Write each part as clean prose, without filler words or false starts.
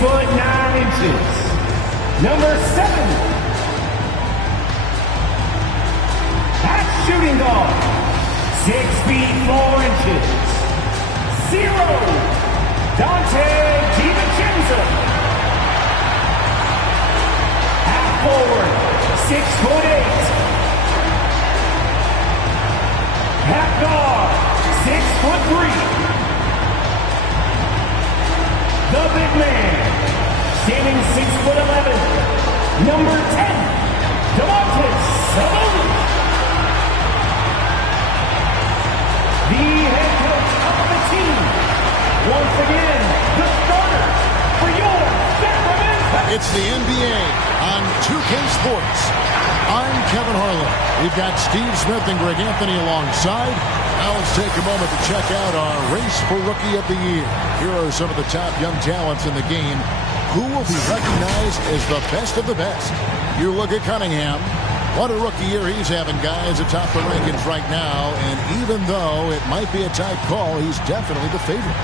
foot 9 inches. Number 7. At shooting guard, 6 feet 4 inches. 0. Dante DiVincenzo. At forward, 6 foot 8. At guard, 6 foot 3. The big man, standing 6 foot 11. Number 10, Sabonis. The head coach of the team. Once again, the starter for your Sacramento. It's the NBA on 2K Sports. I'm Kevin Harlan. We've got Steve Smith and Greg Anthony alongside. Now let's take a moment to check out our race for Rookie of the Year. Here are some of the top young talents in the game. Who will be recognized as the best of the best? You look at Cunningham. What a rookie year he's having, guys, atop the rankings right now. And even though it might be a tight call, he's definitely the favorite.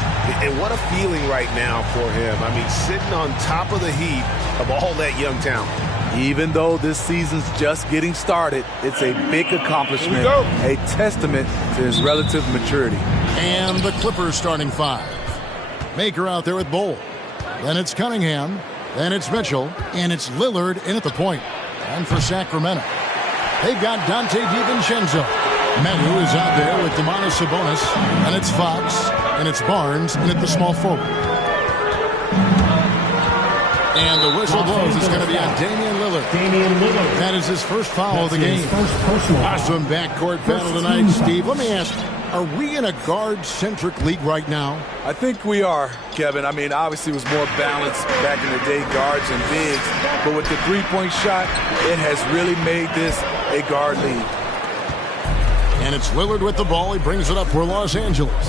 And what a feeling right now for him. I mean, sitting on top of the heap of all that young talent. Even though this season's just getting started, it's a big accomplishment, a testament to his relative maturity. And the Clippers starting 5. Maker out there with Bol. Then it's Cunningham. Then it's Mitchell. And it's Lillard in at the point. And for Sacramento, they've got Dante DiVincenzo. Medu is out there with Sabonis. And it's Fox. And it's Barnes. And at the small forward. And the whistle blows. It's going to be on Damian Lillard. That is his first foul of the game. Awesome backcourt battle tonight, Steve. Let me ask, are we in a guard-centric league right now? I think we are, Kevin. I mean, obviously it was more balanced back in the day, guards and bigs. But with the three-point shot, it has really made this a guard league. And it's Lillard with the ball. He brings it up for Los Angeles.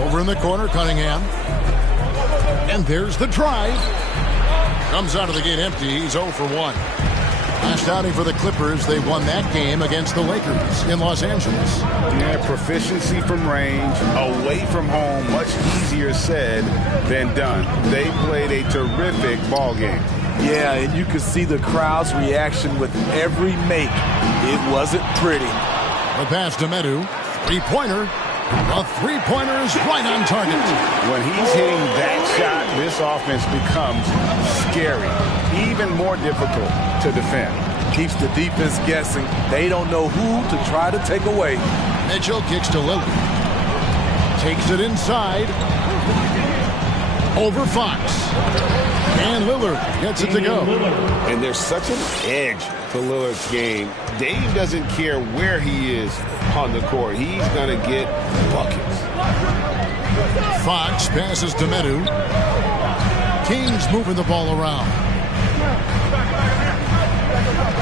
Over in the corner, Cunningham. And there's the drive. Comes out of the gate empty. He's 0 for 1. Last outing for the Clippers, they won that game against the Lakers in Los Angeles. Yeah, proficiency from range, away from home, much easier said than done. They played a terrific ball game. Yeah, and you could see the crowd's reaction with every make. It wasn't pretty. The pass to Medu. Three-pointer. The three-pointer is right on target. When he's hitting that shot, this offense becomes scary, even more difficult to defend. Keeps the defense guessing. They don't know who to try to take away. Mitchell kicks to Lillard. Takes it inside. Over Fox. And Lillard gets it to go. And there's such an edge to Lillard's game. Dave doesn't care where he is on the court. He's going to get buckets. Fox passes to Medu. King's moving the ball around.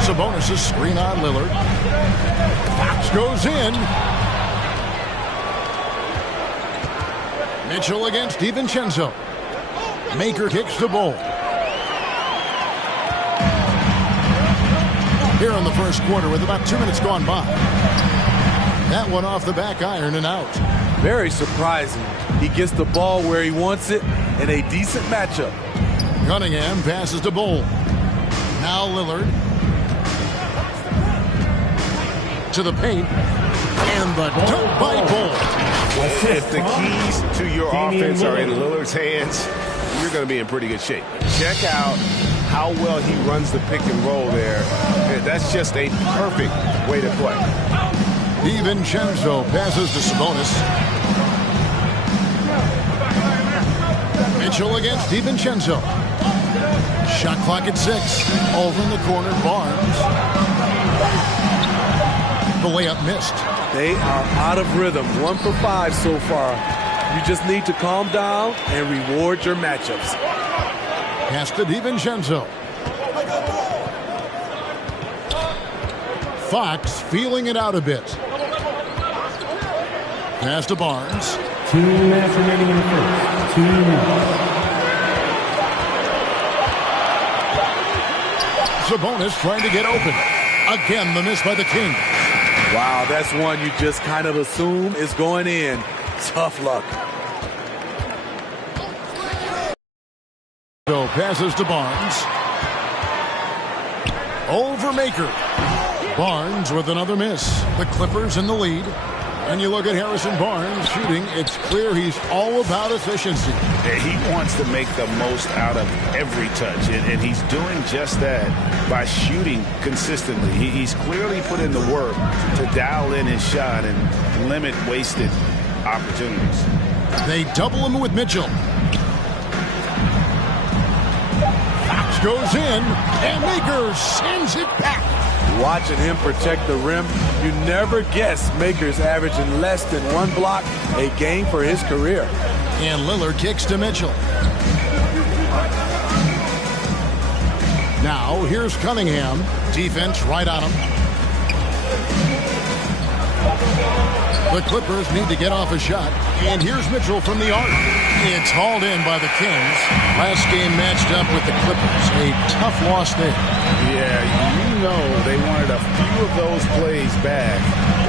Sabonis' screen on Lillard. Fox goes in. Mitchell against DiVincenzo. Maker kicks the ball. Here in the first quarter with about 2 minutes gone by. That one off the back iron and out. Very surprising. He gets the ball where he wants it in a decent matchup. Cunningham passes to Bol. Now Lillard. To the paint. And the dunk by Bol. If the keys to your offense are in Lillard's hands, you're going to be in pretty good shape. Check out how well he runs the pick and roll there. That's just a perfect way to play. DiVincenzo passes to Sabonis. Mitchell against DiVincenzo. Shot clock at 6. Over in the corner, Barnes. The layup missed. They are out of rhythm. 1 for 5 so far. You just need to calm down and reward your matchups. Pass to DiVincenzo. Fox feeling it out a bit. Pass to Barnes. 2 minutes remaining in the first. 2 minutes. Sabonis trying to get open. Again, the miss by the King. Wow, that's one you just kind of assume is going in. Tough luck. passes to Barnes. Over Maker. Barnes with another miss. The Clippers in the lead. And you look at Harrison Barnes shooting, it's clear he's all about efficiency. He wants to make the most out of every touch, and he's doing just that by shooting consistently. He's clearly put in the work to dial in his shot and limit wasted opportunities. They double him with Mitchell. Fox goes in, and Maker sends it back. Watching him protect the rim, you never guess Maker's averaging less than 1 block a game for his career. And Lillard kicks to Mitchell. Now here's Cunningham. Defense right on him. The Clippers need to get off a shot. And here's Mitchell from the arc. It's hauled in by the Kings. Last game matched up with the Clippers. A tough loss there. Yeah, you know they wanted a few of those plays back.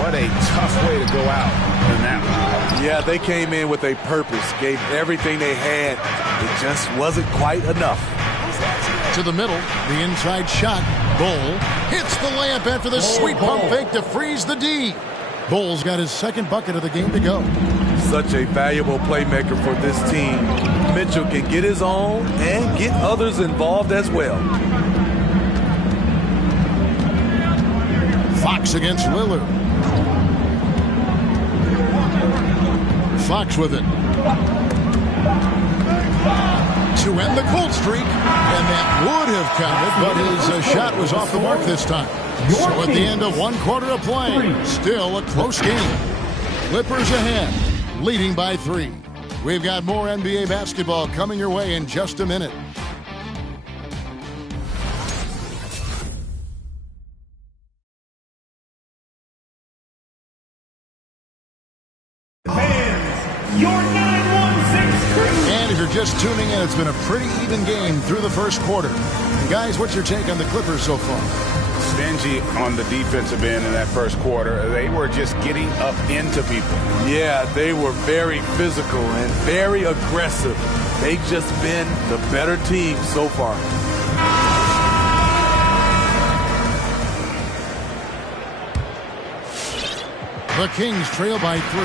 What a tough way to go out in that one. Yeah, they came in with a purpose, gave everything they had. It just wasn't quite enough. To the middle, the inside shot. Bull hits the layup after the sweet pump fake to freeze the D. Bull's got his second bucket of the game to go. Such a valuable playmaker for this team. Mitchell can get his own and get others involved as well. Fox against Lillard. Fox with it. To end the cold streak, and that would have counted, but his shot was off the mark this time. So at the end of 1 quarter of play, still a close game. Clippers ahead, leading by 3. We've got more NBA basketball coming your way in just a minute. Your 916 crew. And if you're just tuning in, it's been a pretty even game through the first quarter. Guys, what's your take on the Clippers so far? Stingy on the defensive end in that first quarter. They were just getting up into people. Yeah, they were very physical and very aggressive. They've just been the better team so far. The Kings trail by 3.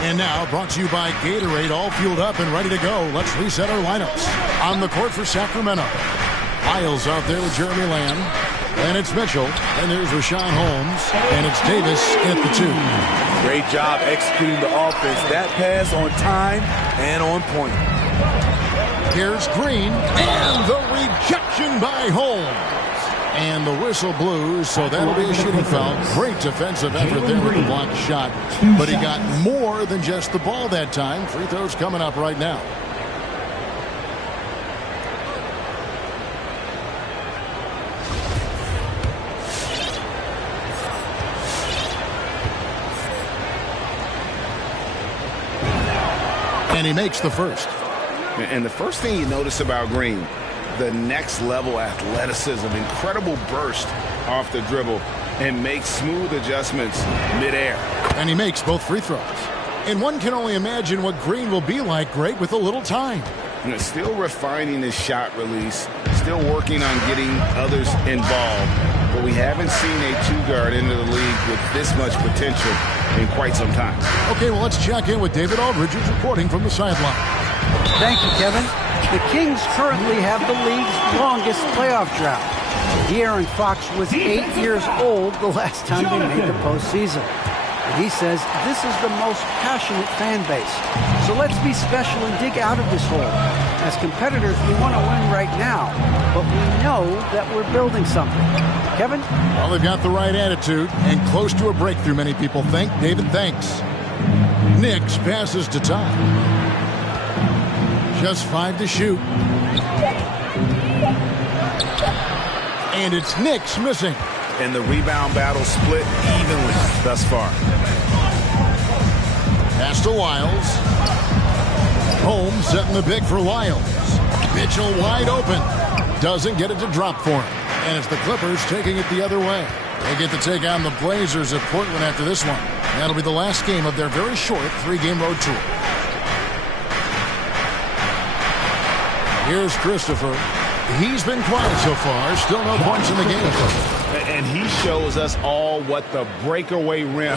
And now brought to you by Gatorade, all fueled up and ready to go. Let's reset our lineups. On the court for Sacramento. Isles out there with Jeremy Lamb. And it's Mitchell. And there's Rashawn Holmes. And it's Davis at the 2. Great job executing the offense. That pass on time and on point. Here's Green. And the rejection by Holmes. And the whistle blew, so that'll be a shooting foul. Great defensive effort there with the blocked shot. But he got more than just the ball that time. Free throws coming up right now. And he makes the first. And the first thing you notice about Green, the next level athleticism, incredible burst off the dribble, and makes smooth adjustments midair. And he makes both free throws. And one can only imagine what Green will be like, Greg, with a little time. And it's still refining his shot release, still working on getting others involved. But we haven't seen a two-guard into the league with this much potential in quite some time. Okay, well, let's check in with David Aldridge, who's reporting from the sideline. Thank you, Kevin. The Kings currently have the league's longest playoff drought. De'Aaron Fox was 8 years old the last time they made the postseason. And he says this is the most passionate fan base. So let's be special and dig out of this hole. As competitors, we want to win right now, but we know that we're building something. Kevin? Well, they've got the right attitude and close to a breakthrough, many people think. David, thanks. Knicks passes to Ty. Just 5 to shoot. And it's Knicks missing. And the rebound battle split evenly thus far. Pass to Wiles. Holmes setting the big for Wiles. Mitchell wide open. Doesn't get it to drop for him. And it's the Clippers taking it the other way. They get to take on the Blazers at Portland after this one. That'll be the last game of their very short 3-game road tour. Here's Christopher. He's been quiet so far. Still no points in the game. And he shows us all what the breakaway rim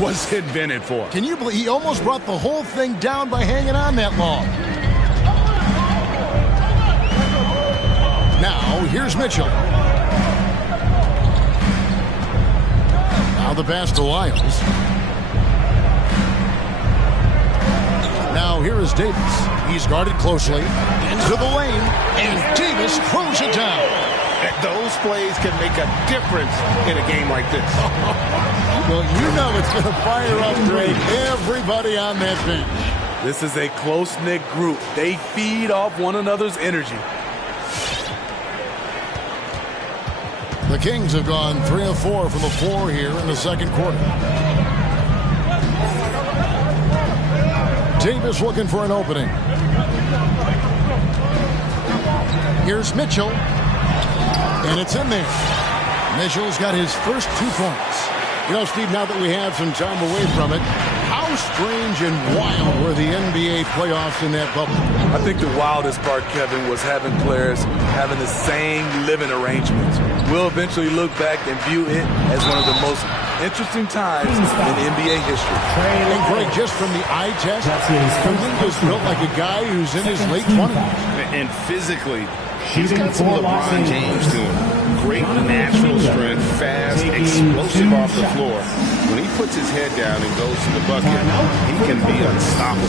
was invented for. Can you believe he almost brought the whole thing down by hanging on that long? Now, here's Mitchell. Now the pass to Lyles. Now here is Davis. He's guarded closely. Into the lane. And Davis throws it down. Those plays can make a difference in a game like this. Well, you know it's going to fire up, Drake, everybody on that bench. This is a close-knit group. They feed off one another's energy. The Kings have gone 3 of 4 from the floor here in the second quarter. Davis looking for an opening. Here's Mitchell. And it's in there. Mitchell's got his first 2 points. You know, Steve, now that we have some time away from it, how strange and wild were the NBA playoffs in that bubble? I think the wildest part, Kevin, was having players having the same living arrangements. We'll eventually look back and view it as one of the most interesting times in NBA history. And Greg, just from the eye test, Kuminga's built like a guy who's in his late 20s. And physically, he's got some LeBron James to him. Great natural strength, fast, explosive off the floor. When he puts his head down and goes to the bucket, he can be unstoppable.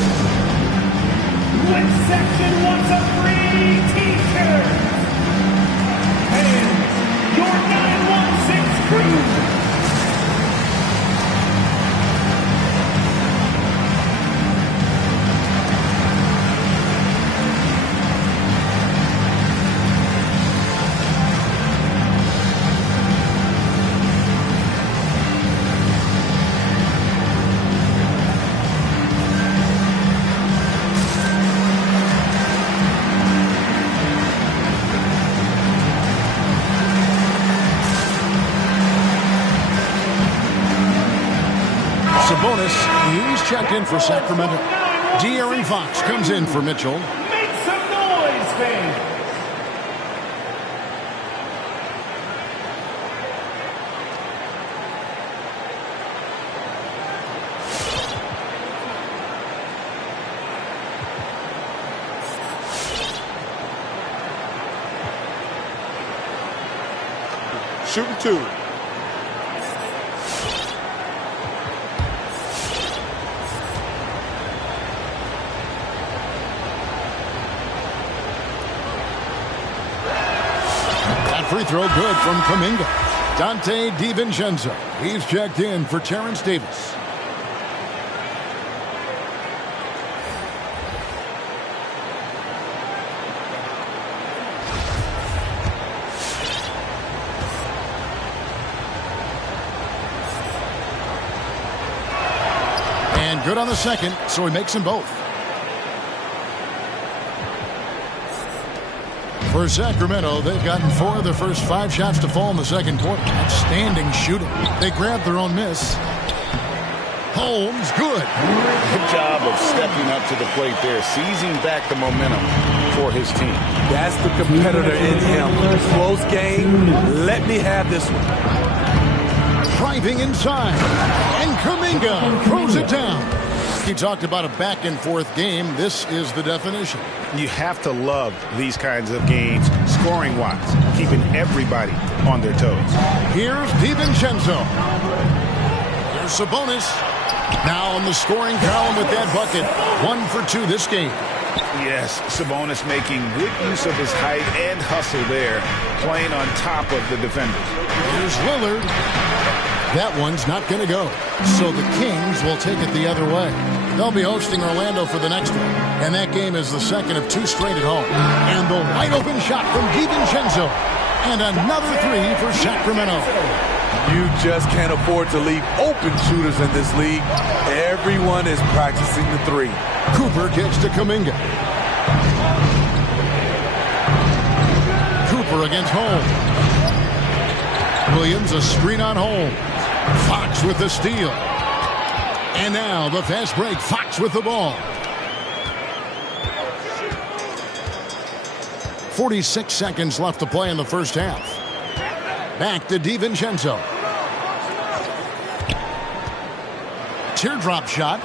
This section wants a free t-shirt. And your 916 crew. He's checked in for Sacramento. De'Aaron Fox comes in for Mitchell. Make some noise, fans. Shooting 2. Free throw good from Kuminga. Dante DiVincenzo. He's checked in for Terrence Davis. And good on the second, so he makes them both. For Sacramento, they've gotten 4 of their first 5 shots to fall in the second quarter. Outstanding shooting. They grabbed their own miss. Holmes, good. Good job of stepping up to the plate there, seizing back the momentum for his team. That's the competitor in him. Close game. Let me have this one. Driving inside. And Kuminga throws it down. He talked about a back-and-forth game. This is the definition. You have to love these kinds of games, scoring-wise, keeping everybody on their toes. Here's DiVincenzo. Here's Sabonis. Now on the scoring column with that bucket. 1 for 2 this game. Yes, Sabonis making good use of his height and hustle there, playing on top of the defenders. Here's Lillard. That one's not going to go. So the Kings will take it the other way. They'll be hosting Orlando for the next one. And that game is the second of 2 straight at home. And the wide open shot from DiVincenzo. And another 3 for Sacramento. You just can't afford to leave open shooters in this league. Everyone is practicing the 3. Cooper kicks to Kuminga. Cooper against Holmes. Williams a screen on Holmes. Fox with the steal. And now the fast break. Fox with the ball. 46 seconds left to play in the first half. Back to DiVincenzo. Teardrop shot.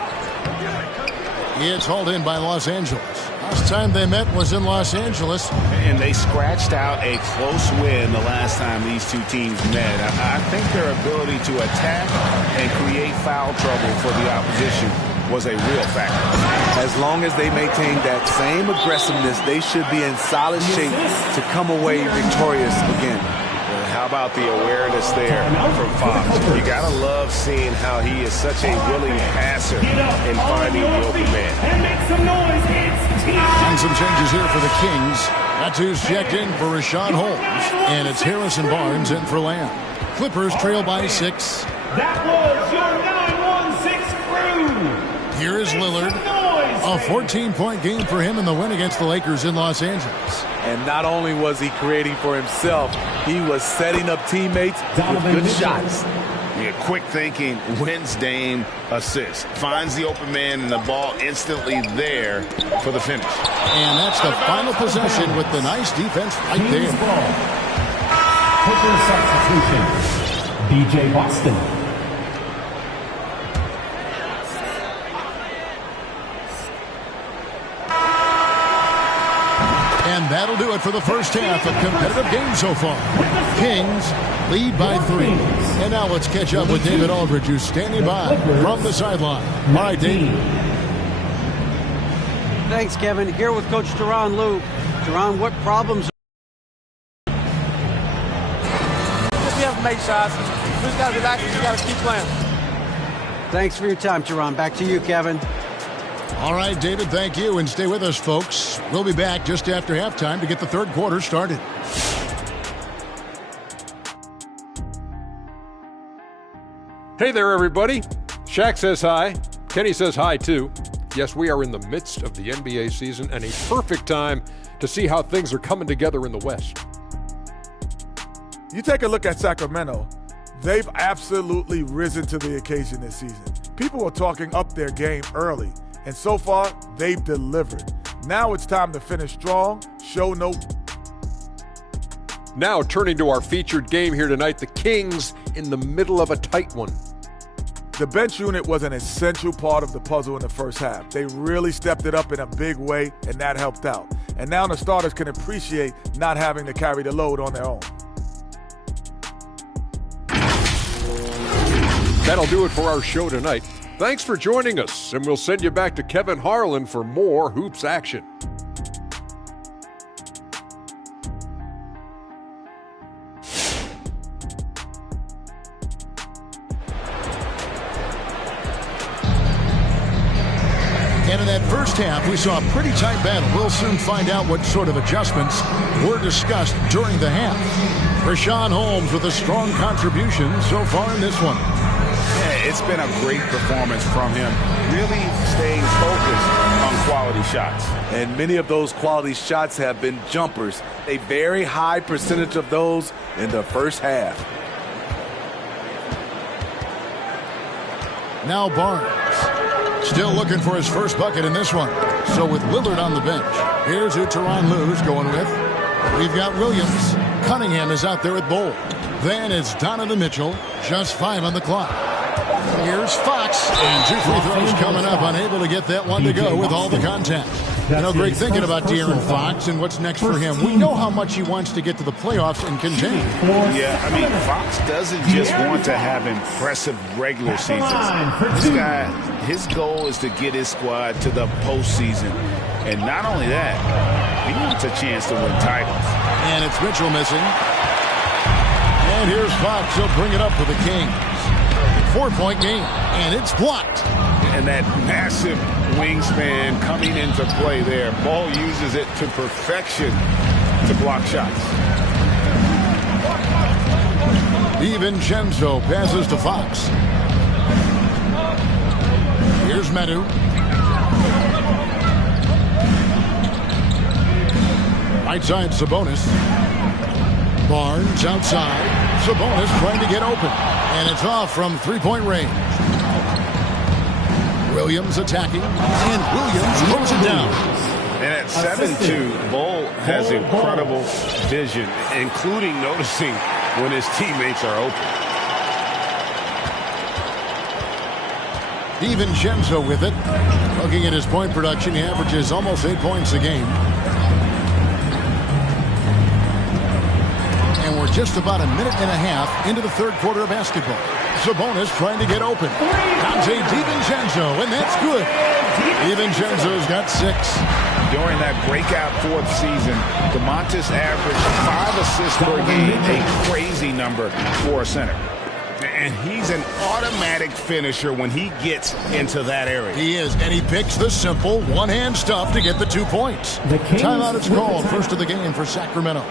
It's hauled in by Los Angeles. Last time they met was in Los Angeles. And they scratched out a close win the last time these two teams met. I think their ability to attack and create foul trouble for the opposition was a real factor. As long as they maintain that same aggressiveness, they should be in solid shape to come away victorious again. How about the awareness there from Fox? You gotta love seeing how he is such a willing passer in finding the open man. And make some noise. It's T. And some changes here for the Kings. That's who's checked in for Rashawn Holmes. And it's Harrison Barnes in for Lamb. Clippers trail by 6. That was your 9-1-6 crew. Here is Lillard. A 14-point game for him in the win against the Lakers in Los Angeles. And not only was he creating for himself, he was setting up teammates with good shots. Yeah, quick thinking, wins Dame assist. Finds the open man and the ball instantly there for the finish. And that's the final possession with the nice defense right there. Clippers substitution. B.J. Boston. And that'll do it for the first half. A competitive game so far. Kings lead by 3. And now let's catch up with David Aldridge, who's standing by from the sideline. All right, David. Thanks, Kevin. Here with Coach Tyronn Lue. Tyronn, what problems? We haven't made shots. We just got to relax and we got to keep playing. Thanks for your time, Tyronn. Back to you, Kevin. All right, David, thank you. And stay with us, folks. We'll be back just after halftime to get the third quarter started. Hey there, everybody. Shaq says hi. Kenny says hi, too. Yes, we are in the midst of the NBA season and a perfect time to see how things are coming together in the West. You take a look at Sacramento. They've absolutely risen to the occasion this season. People are talking up their game early. And so far, they've delivered. Now it's time to finish strong, show no. Now turning to our featured game here tonight, the Kings in the middle of a tight one. The bench unit was an essential part of the puzzle in the first half. They really stepped it up in a big way, and that helped out. And now the starters can appreciate not having to carry the load on their own. That'll do it for our show tonight. Thanks for joining us, and we'll send you back to Kevin Harlan for more hoops action. And in that first half, we saw a pretty tight battle. We'll soon find out what sort of adjustments were discussed during the half. Rashawn Holmes with a strong contribution so far in this one. Yeah, it's been a great performance from him, really staying focused on quality shots. And many of those quality shots have been jumpers. A very high percentage of those in the first half. Now Barnes. Still looking for his first bucket in this one. So with Lillard on the bench, here's who Tyronn Lue's going with. We've got Williams. Cunningham is out there with Bowl. Then it's Donovan Mitchell. Just 5 on the clock. Here's Fox. And 2 free throws coming up. Unable to get that one to go with all the contact. You know, Greg, thinking about De'Aaron Fox and what's next for him, we know how much he wants to get to the playoffs and contend. Yeah, I mean, Fox doesn't just want to have impressive regular seasons. This guy, his goal is to get his squad to the postseason. And not only that, he wants a chance to win titles. And it's Mitchell missing. And here's Fox. He'll bring it up for the Kings. 4-point game, and it's blocked. And that massive wingspan coming into play there. Ball uses it to perfection to block shots. DiVincenzo passes to Fox. Here's Medu. Right side, Sabonis. Barnes outside. Sabonis trying to get open. And it's off from 3-point range. Williams attacking. And Williams throws it down. And at 7'2", Bull has incredible vision, including noticing when his teammates are open. DiVincenzo with it. Looking at his point production, he averages almost 8 points a game. And we're just about a minute and a half into the third quarter of basketball. Sabonis trying to get open. Dante DiVincenzo, and that's good. DiVincenzo's got 6. During that breakout fourth season, DeMontis averaged 5 assists per game, a crazy number for a center. And he's an automatic finisher when he gets into that area. He is, and he picks the simple one-hand stuff to get the 2 points. Timeout is called, first of the game for Sacramento.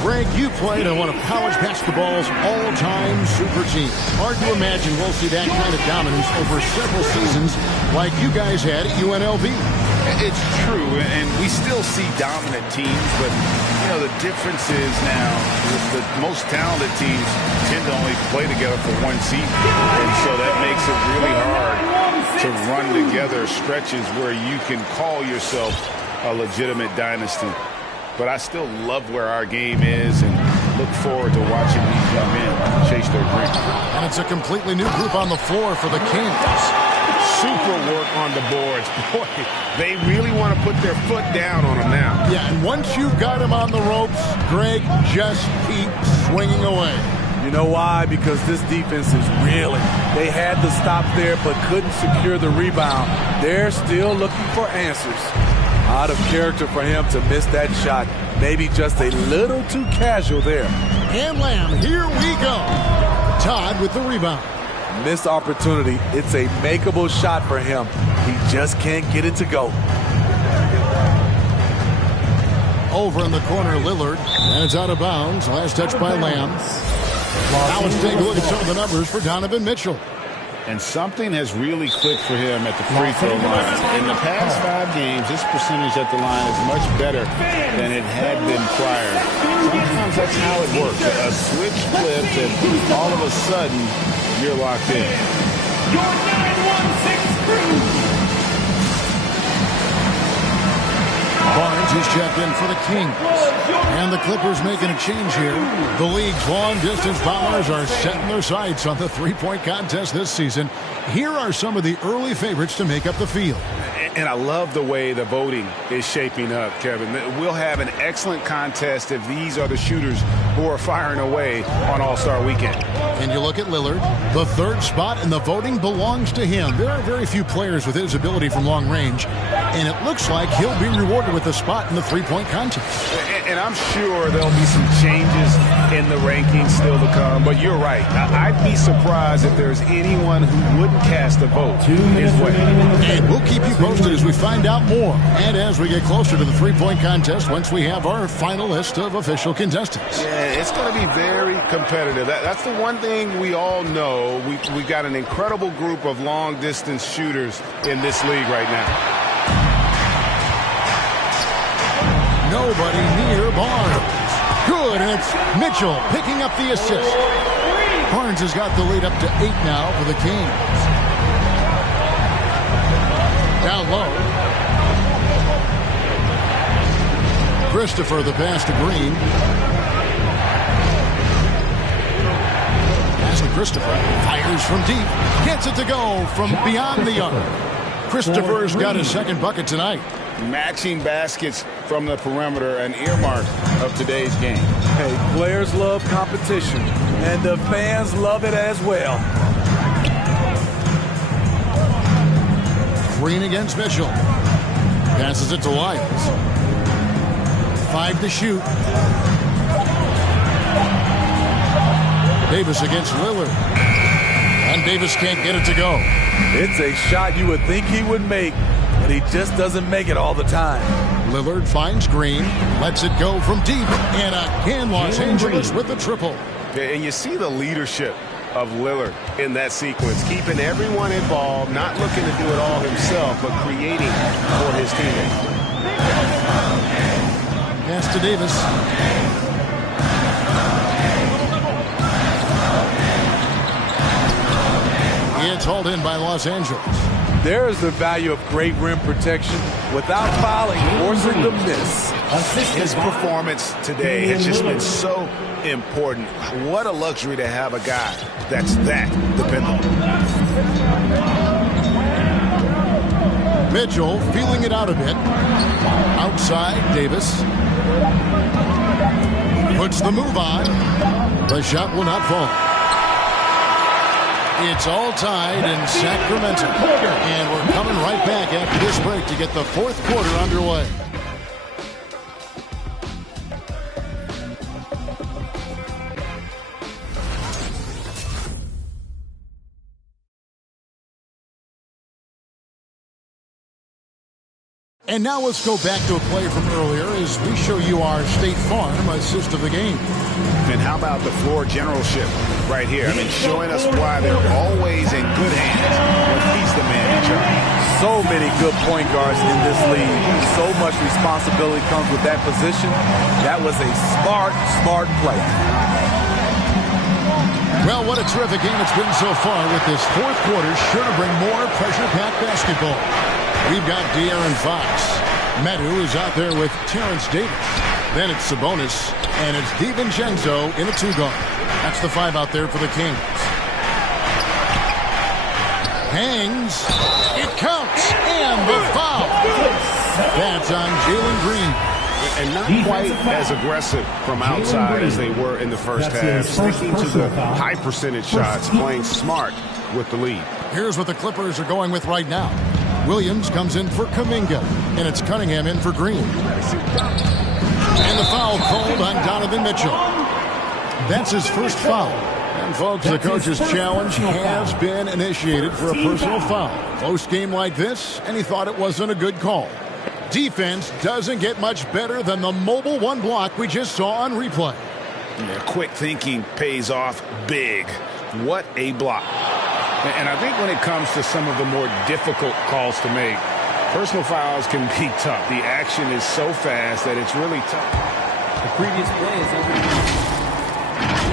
Greg, you played on one of college basketball's all-time super teams. Hard to imagine we'll see that kind of dominance over several seasons like you guys had at UNLV. It's true, and we still see dominant teams, but you know the difference is now the most talented teams tend to only play together for one season, and so that makes it really hard to run together stretches where you can call yourself a legitimate dynasty. But I still love where our game is and look forward to watching these young men chase their dreams. And it's a completely new group on the floor for the Kings. Super work on the boards. Boy, they really want to put their foot down on them now. Yeah, and once you've got him on the ropes, Greg, just keep swinging away. You know why? Because this defense is reeling. They had the stop there but couldn't secure the rebound. They're still looking for answers. Out of character for him to miss that shot. Maybe just a little too casual there. And Lamb, here we go. Todd with the rebound. Missed opportunity. It's a makeable shot for him. He just can't get it to go. Over in the corner, Lillard. And it's out of bounds. Last touch by Lamb. Now let's take a look at some of the numbers for Donovan Mitchell. And something has really clicked for him at the free throw line. In the past 5 games, his percentage at the line is much better than it had been prior. Sometimes that's how it works. A switch flips and all of a sudden you're locked in. Your 916 crew. Barnes is checked in for the Kings. And the Clippers making a change here. The league's long-distance bombers are setting their sights on the three-point contest this season. Here are some of the early favorites to make up the field. And I love the way the voting is shaping up, Kevin. We'll have an excellent contest if these are the shooters who are firing away on All-Star Weekend. And you look at Lillard, the 3rd spot in the voting belongs to him. There are very few players with his ability from long range, and it looks like he'll be rewarded with a spot in the three-point contest. And I'm sure there'll be some changes in the rankings still to come, but you're right. I'd be surprised if there's anyone who wouldn't cast a vote his way. And we'll keep you posted as we find out more, and as we get closer to the three-point contest once we have our final list of official contestants. Yeah, it's going to be very competitive. That's the one thing we all know. We got an incredible group of long-distance shooters in this league right now. Nobody near Barnes. Good, and it's Mitchell picking up the assist. Barnes has got the lead up to 8 now for the Kings. Down low. Christopher, the pass to Green. Pass to Christopher. Fires from deep. Gets it to go from beyond the arc. Christopher's got his 2nd bucket tonight. Matching baskets from the perimeter, an earmark of today's game. Hey, players love competition, and the fans love it as well. Green against Mitchell. Passes it to Lyles. 5 to shoot. Davis against Lillard. And Davis can't get it to go. It's a shot you would think he would make, but he just doesn't make it all the time. Lillard finds Green, lets it go from deep, and again Los Angeles with the triple. And you see the leadership of Lillard in that sequence, keeping everyone involved, not looking to do it all himself, but creating for his teammates. Pass to Davis. It's hauled in by Los Angeles. There's the value of great rim protection without fouling, forcing the miss. His performance today has just been so important. What a luxury to have a guy that's that dependable. Mitchell feeling it out a bit. Outside, Davis. Puts the move on. The shot will not fall. It's all tied in Sacramento. And we're coming right back after this break to get the fourth quarter underway. And now let's go back to a play from earlier as we show you our State Farm assist of the game. And how about the floor generalship right here? I mean, showing us why they're always in good hands when he's the man in charge. So many good point guards in this league. So much responsibility comes with that position. That was a smart play. Well, what a terrific game it's been so far with this fourth quarter. Sure to bring more pressure-packed basketball. We've got De'Aaron Fox. Medu is out there with Terrence Davis. Then it's Sabonis, and it's DiVincenzo in a two-guard. That's the five out there for the Kings. Hangs. It counts. And the foul. That's on Jalen Green. And not quite as aggressive from outside as they were in the first half. Sticking to the high percentage shots, playing smart with the lead. Here's what the Clippers are going with right now. Williams comes in for Kuminga, and it's Cunningham in for Green. And the foul called on Donovan Mitchell. That's his first foul. And folks, the coach's challenge has been initiated for a personal foul. Close game like this, and he thought it wasn't a good call. Defense doesn't get much better than the mobile one block we just saw on replay. Yeah, quick thinking pays off big. What a block. And I think when it comes to some of the more difficult calls to make, personal fouls can be tough. The action is so fast that it's really tough. The previous play is over.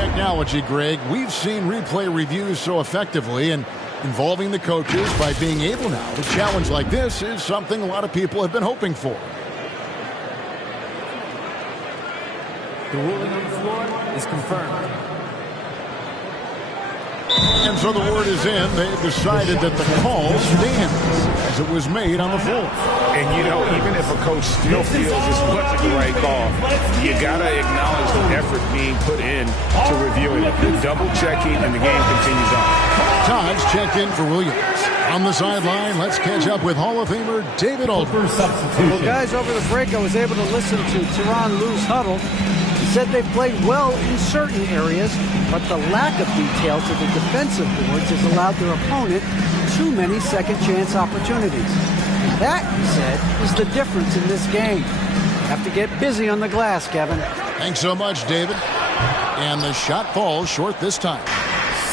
Technology, Greg. We've seen replay reviews so effectively, and involving the coaches by being able now to challenge like this is something a lot of people have been hoping for. The ruling on the floor is confirmed. And so the word is in. They've decided that the call stands as it was made on the floor. And, you know, even if a coach still feels this wasn't the right call, you got to acknowledge the effort being put in to reviewing it. Double-checking, and the game continues on. Todd's checked in for Williams. On the sideline, let's catch up with Hall of Famer David Aldridge. Well, guys, over the break, I was able to listen to Tyronn Lue's huddle. He said they played well in certain areas, but the lack of detail to the defensive boards has allowed their opponent too many second-chance opportunities. And that, he said, is the difference in this game. Have to get busy on the glass, Kevin. Thanks so much, David. And the shot falls short this time.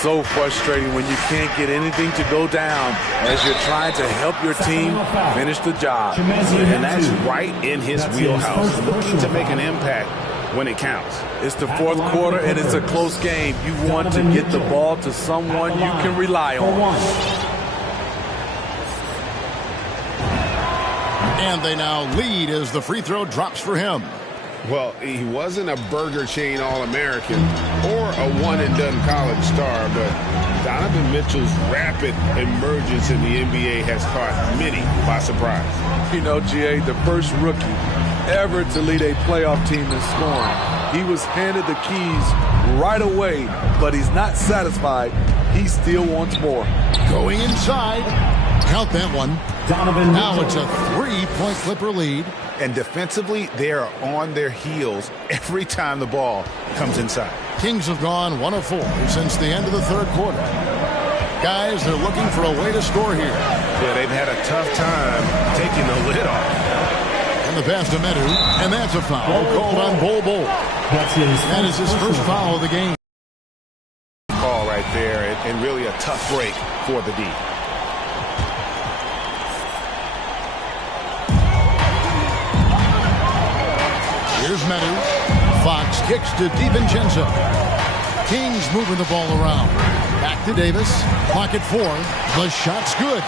So frustrating when you can't get anything to go down as you're trying to help your team finish the job. And that's right in his wheelhouse, looking to make an impact when it counts. It's the fourth quarter, and it's a close game. You want to get the ball to someone you can rely on. And they now lead as the free throw drops for him. Well, he wasn't a Burger Chain All-American or a one-and-done college star, but Donovan Mitchell's rapid emergence in the NBA has caught many by surprise. You know, GA, the first rookie ever to lead a playoff team in scoring. He was handed the keys right away, but he's not satisfied. He still wants more. Going inside. Count that one. Donovan now Mitchell. it's a 3-point Clipper lead. And defensively, they are on their heels every time the ball comes inside. Kings have gone 1 of 4 since the end of the third quarter. Guys, they're looking for a way to score here. Yeah, they've had a tough time taking the lid off. And the pass to Medu, and that's a foul called on Bol. That is his first foul of the game. Call right there, and really a tough break for the D. Here's Medu. Fox kicks to DiVincenzo. Kings moving the ball around. Back to Davis. Clock at 4. The shot's good.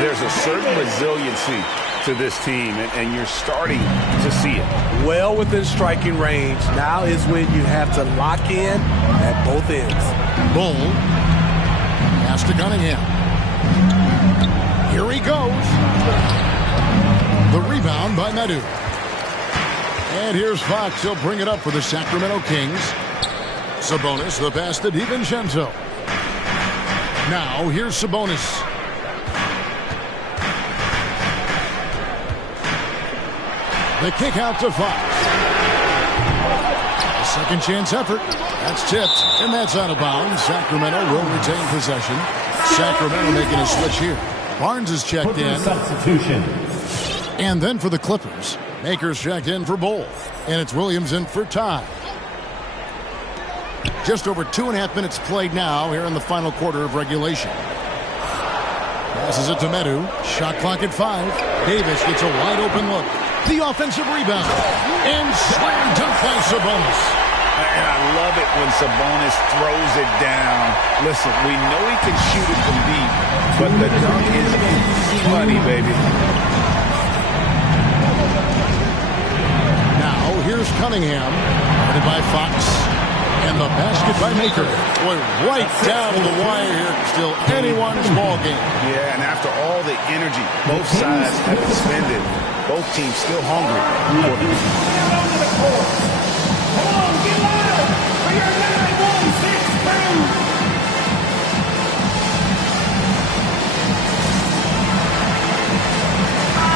There's a certain resiliency to this team, and you're starting to see it. Well within striking range. Now is when you have to lock in at both ends. Bull. Pass to Cunningham. Here he goes. The rebound by Medu. And here's Fox. He'll bring it up for the Sacramento Kings. Sabonis, the pass to DiVincenzo. Now, here's Sabonis. The kick out to Fox. A second chance effort. That's tipped, and that's out of bounds. Sacramento will retain possession. Sacramento making a switch here. Barnes is checked in. Substitution. And then for the Clippers, Makers checked in for Bull. And it's Williams in for Ty. Just over 2.5 minutes played now here in the final quarter of regulation. Passes it to Medu. Shot clock at 5. Davis gets a wide open look. The offensive rebound. And slam dunk by Sabonis. And I love it when Sabonis throws it down. Listen, we know he can shoot it from deep, but the dunk is money, baby. Now here's Cunningham. Guarded by Fox. And the basket by Maker. Boy, right down to the wire here. Still anyone's ball game. Yeah, and after all the energy both sides have expended, both teams still hungry. Come on, get louder for your 9-1-6 crew.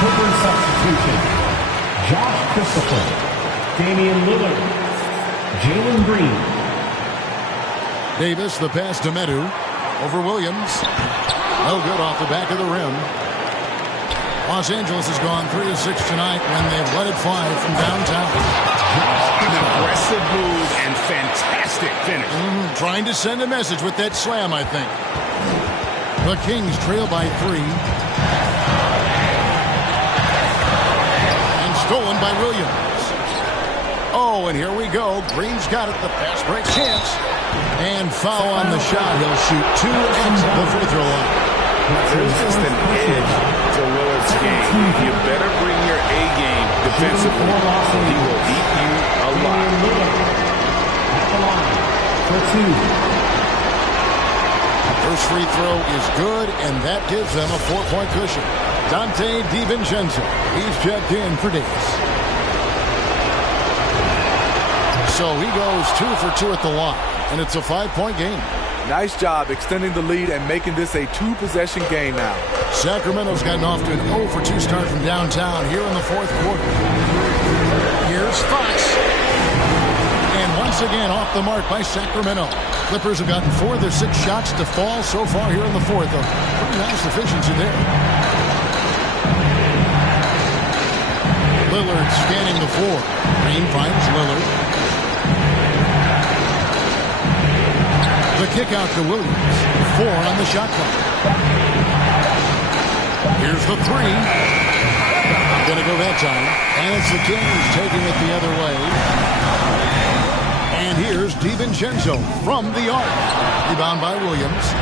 Clippers substitution. Josh Christopher, Damian Lillard, Jalen Green. Davis, the pass to Medu. Over Williams. No good off the back of the rim. Los Angeles has gone 3 of 6 tonight when they've let it fly from downtown. An aggressive move and fantastic finish. Trying to send a message with that slam, I think. The Kings trail by 3. And stolen by Williams. Oh, and here we go. Green's got it. The fast break chance. And foul on the shot. He'll shoot 2 at the free throw line. There's just an edge to Lillard's game. You better bring your A game defensively. He will eat you alive. At the line for 2. First free throw is good, and that gives them a 4-point cushion. Dante DiVincenzo. He's checked in for Davis. So he goes 2 for 2 at the line, and it's a 5-point game. Nice job extending the lead and making this a 2-possession game now. Sacramento's gotten off to an 0 for 2 start from downtown here in the fourth quarter. Here's Fox. And once again off the mark by Sacramento. Clippers have gotten 4 of their 6 shots to fall so far here in the fourth. A pretty nice efficiency there. Lillard scanning the floor. Green finds Lillard. The kick out to Williams. 4 on the shot clock. Here's the 3. Gonna go that time. And it's the Kings taking it the other way. And here's DiVincenzo from the arc. Rebound by Williams.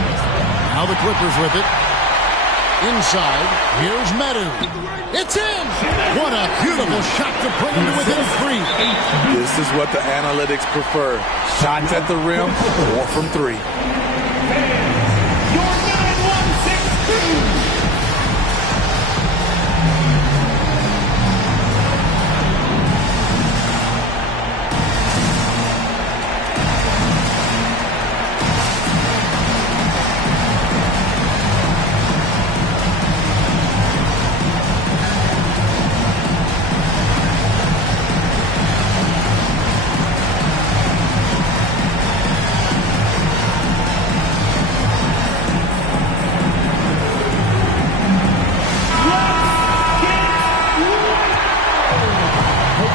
Now the Clippers with it. Inside. Here's Medu. It's in! What a beautiful shot to bring him to within 3. This is what the analytics prefer. Shots at the rim, 4 from 3. Your 9-1-6 crew.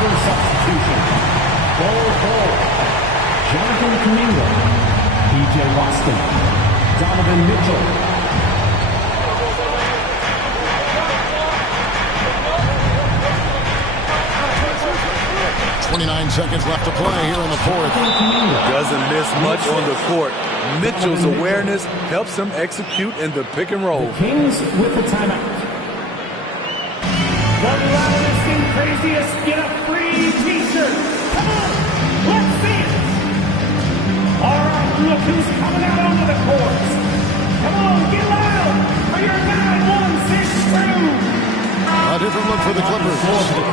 Substitution. Ball. Jonathan Kuminga. PJ Washington. Donovan Mitchell. 29 seconds left to play here in the fourth. Doesn't miss much on the court. Mitchell's awareness helps him execute in the pick and roll. Kings with the timeout. The loudest and craziest get a free t-shirt. Come on, let's see it. All right, look who's coming out onto the court. Come on, get loud for your 916 crew. A different look for the Clippers.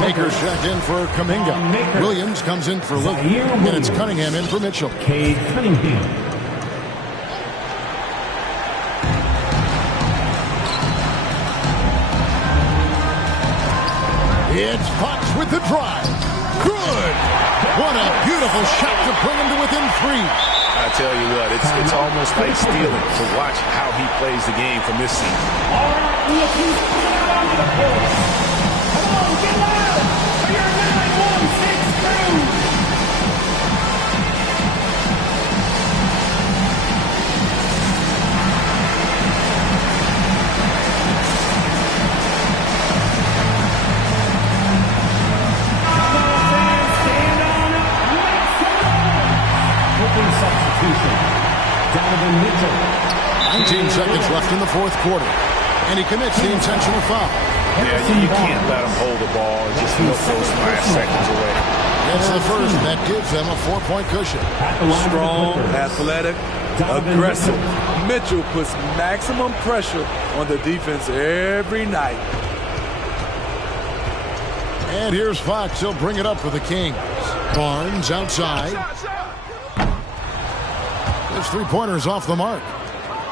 Makers checked in for Kuminga. Williams comes in for Luke. And it's Cunningham in for Mitchell. Cade Cunningham. It's Fox with the drive. Good! What a beautiful shot to bring him to within 3. I tell you what, it's almost like stealing to watch how he plays the game from this season. All right, look who's coming out onto the court. Come on, get loud for your 916 crew. Substitution. Donovan Mitchell. 19 seconds left in the fourth quarter. And he commits the intentional foul. Yeah, you can't let him hold the ball and just milk those last seconds away. That's the first, and that gives them a 4-point cushion. Strong, athletic, aggressive. Mitchell puts maximum pressure on the defense every night. And here's Fox. He'll bring it up for the Kings. Barnes outside. His three-pointer's off the mark.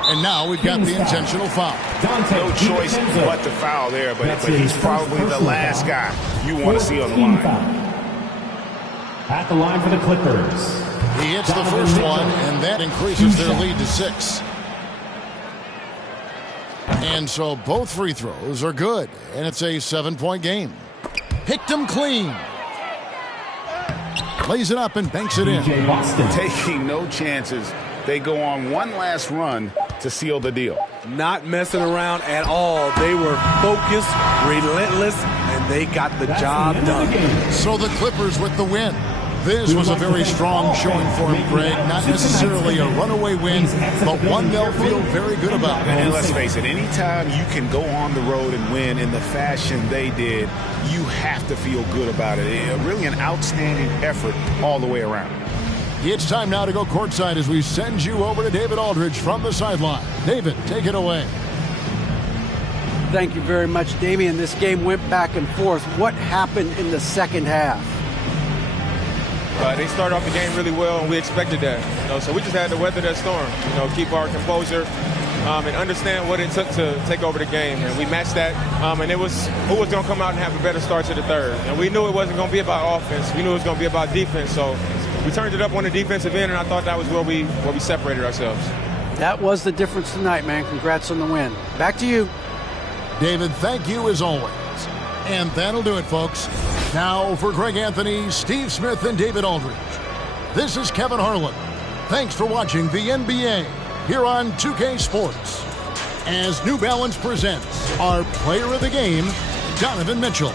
And now we've got the intentional foul. No choice but to foul there, but he's probably the last guy you want to see on the line. At the line for the Clippers. He hits the first one, and that increases their lead to 6. And so both free throws are good, and it's a 7-point game. Picked him clean. Lays it up and banks it in. Taking no chances. They go on one last run to seal the deal. Not messing around at all. They were focused, relentless, and they got the job done. So the Clippers with the win. This was a very strong showing for him, Greg. Not necessarily a runaway win, but one they'll feel very good about. And let's face it, anytime you can go on the road and win in the fashion they did, you have to feel good about it. Really an outstanding effort all the way around. It's time now to go courtside as we send you over to David Aldridge from the sideline. David, take it away. Thank you very much, Damian. This game went back and forth. What happened in the second half? They started off the game really well, and we expected that. So we just had to weather that storm. Keep our composure and understand what it took to take over the game. And we matched that. And it was who was going to come out and have a better start to the third. And we knew it wasn't going to be about offense. We knew it was going to be about defense. So we turned it up on the defensive end, and I thought that was where we separated ourselves. That was the difference tonight, man. Congrats on the win. Back to you. David, thank you as always. And that'll do it, folks. Now for Greg Anthony, Steve Smith, and David Aldridge. This is Kevin Harlan. Thanks for watching the NBA here on 2K Sports. As New Balance presents our player of the game, Donovan Mitchell.